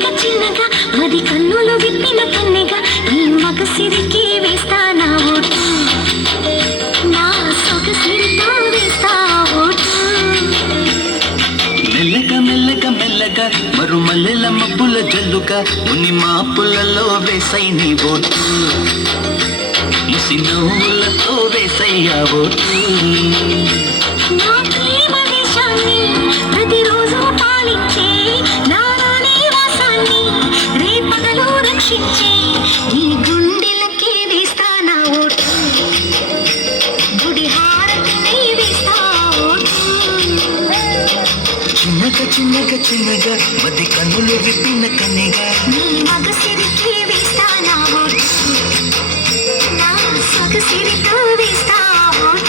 చిన్నగా చిన్నగా అది కన్నులు విప్పిన కన్నెగా ఈ మగసిరికి వేస్తానా ఓటు, నా సొగసిరితో వేస్తా ఓటు. మెల్లగా మెల్లగా మెల్లగా మరుమల్లెల మబ్బుల జల్లుగా ముని మాపులలో వేసై నీ ఓటు, ముసి నవ్వులతో వేసయ్యా ఓటు. నా ప్రేమ దేశాన్ని ప్రతిరోజు పాలించే నాలోని వాసాన్ని రేపగలు రక్షించే నీ గుండెలకి వేస్తానా ఓటు, గుడి హారతిని వేస్తా ఓటు. చిన్నగా చిన్నగా చిన్నగా మది కన్నులు విప్పిన కన్నెగా నీ మగసిరికి వేస్తానా ఓటు, నా సొగసిరితో వేస్తా ఓటు.